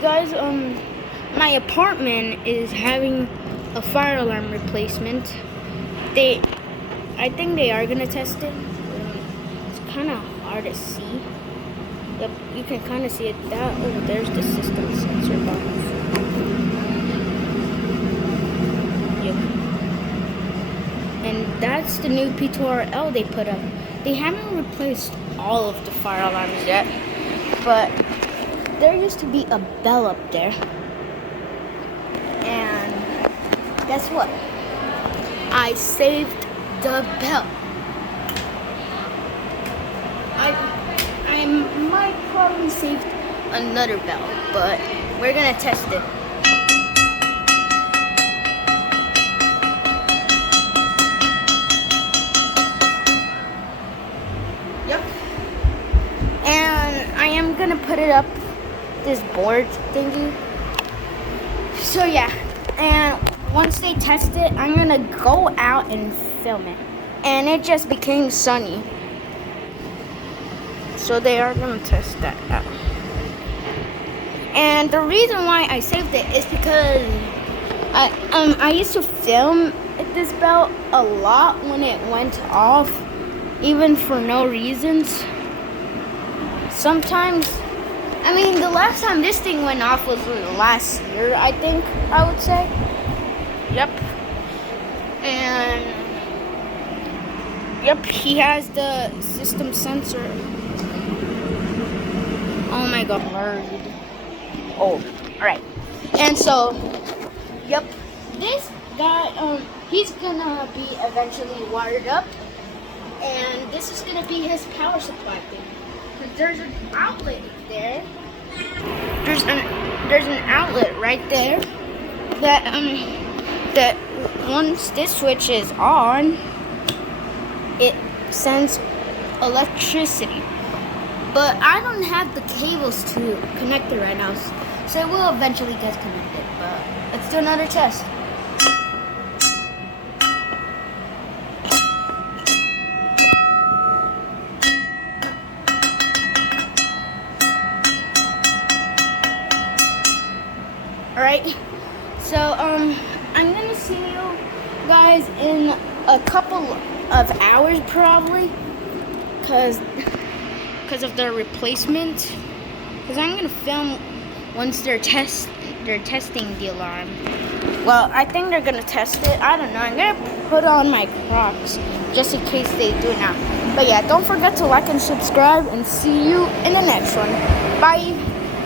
Guys, my apartment is having a fire alarm replacement. I think they are gonna test it. It's kind of hard to see. Yep, you can kind of see it. There's the system sensor box. Yep. And that's the new P2RL they put up. They haven't replaced all of the fire alarms yet, but there used to be a bell up there. And guess what? I saved the bell. I might probably save another bell, but we're gonna test it. Yep. And I am gonna put it up this board thingy. So yeah, and once they test it, I'm gonna go out and film it. And it just became sunny. So they are gonna test that out. And the reason why I saved it is because I used to film this bell a lot when it went off, even for no reasons. Sometimes, I mean, the last time this thing went off was last year, I think, I would say. Yep. And, yep, he has the system sensor. Oh my god. Oh, alright. And so, yep, this guy, he's gonna be eventually wired up. And this is gonna be his power supply thing. There's an outlet there. There's an outlet right there that once this switch is on, it sends electricity. But I don't have the cables to connect it right now, so it will eventually get connected. But let's do another test. Alright, so I'm gonna see you guys in a couple of hours probably, because of the replacement. Because I'm gonna film once they're testing the alarm. Well, I think they're gonna test it. I don't know. I'm gonna put on my Crocs just in case they do now. But yeah, don't forget to like and subscribe, and see you in the next one. Bye.